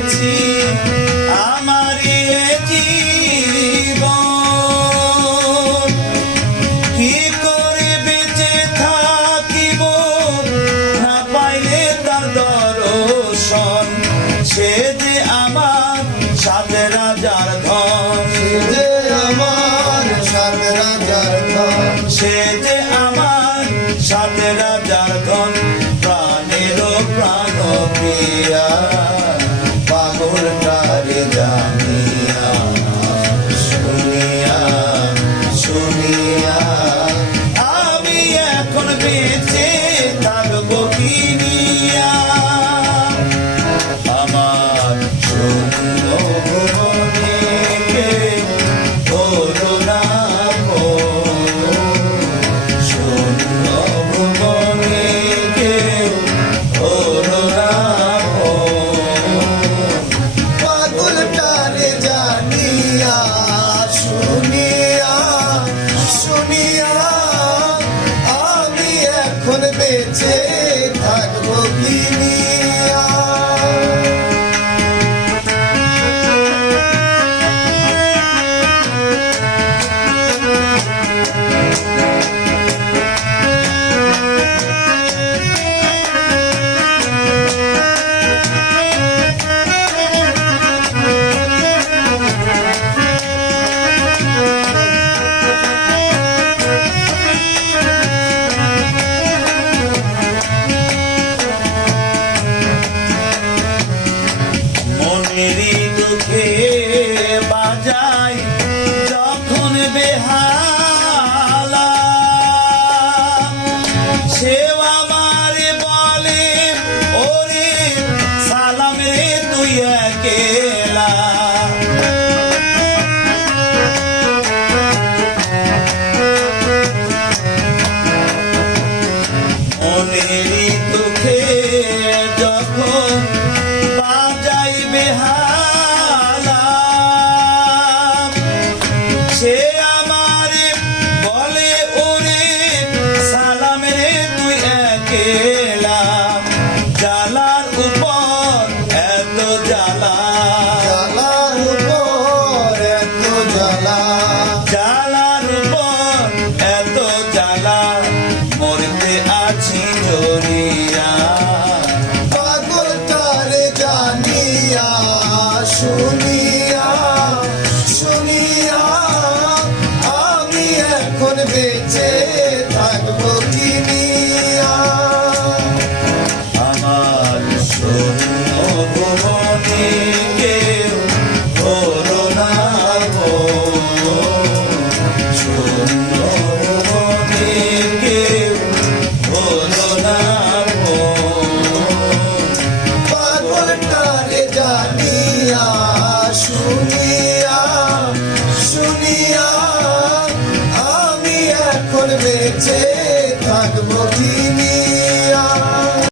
করেছি আমার জীবন। কি করে বেঁচে থাকিব না পাইলে তার দর্শন? সেদিন के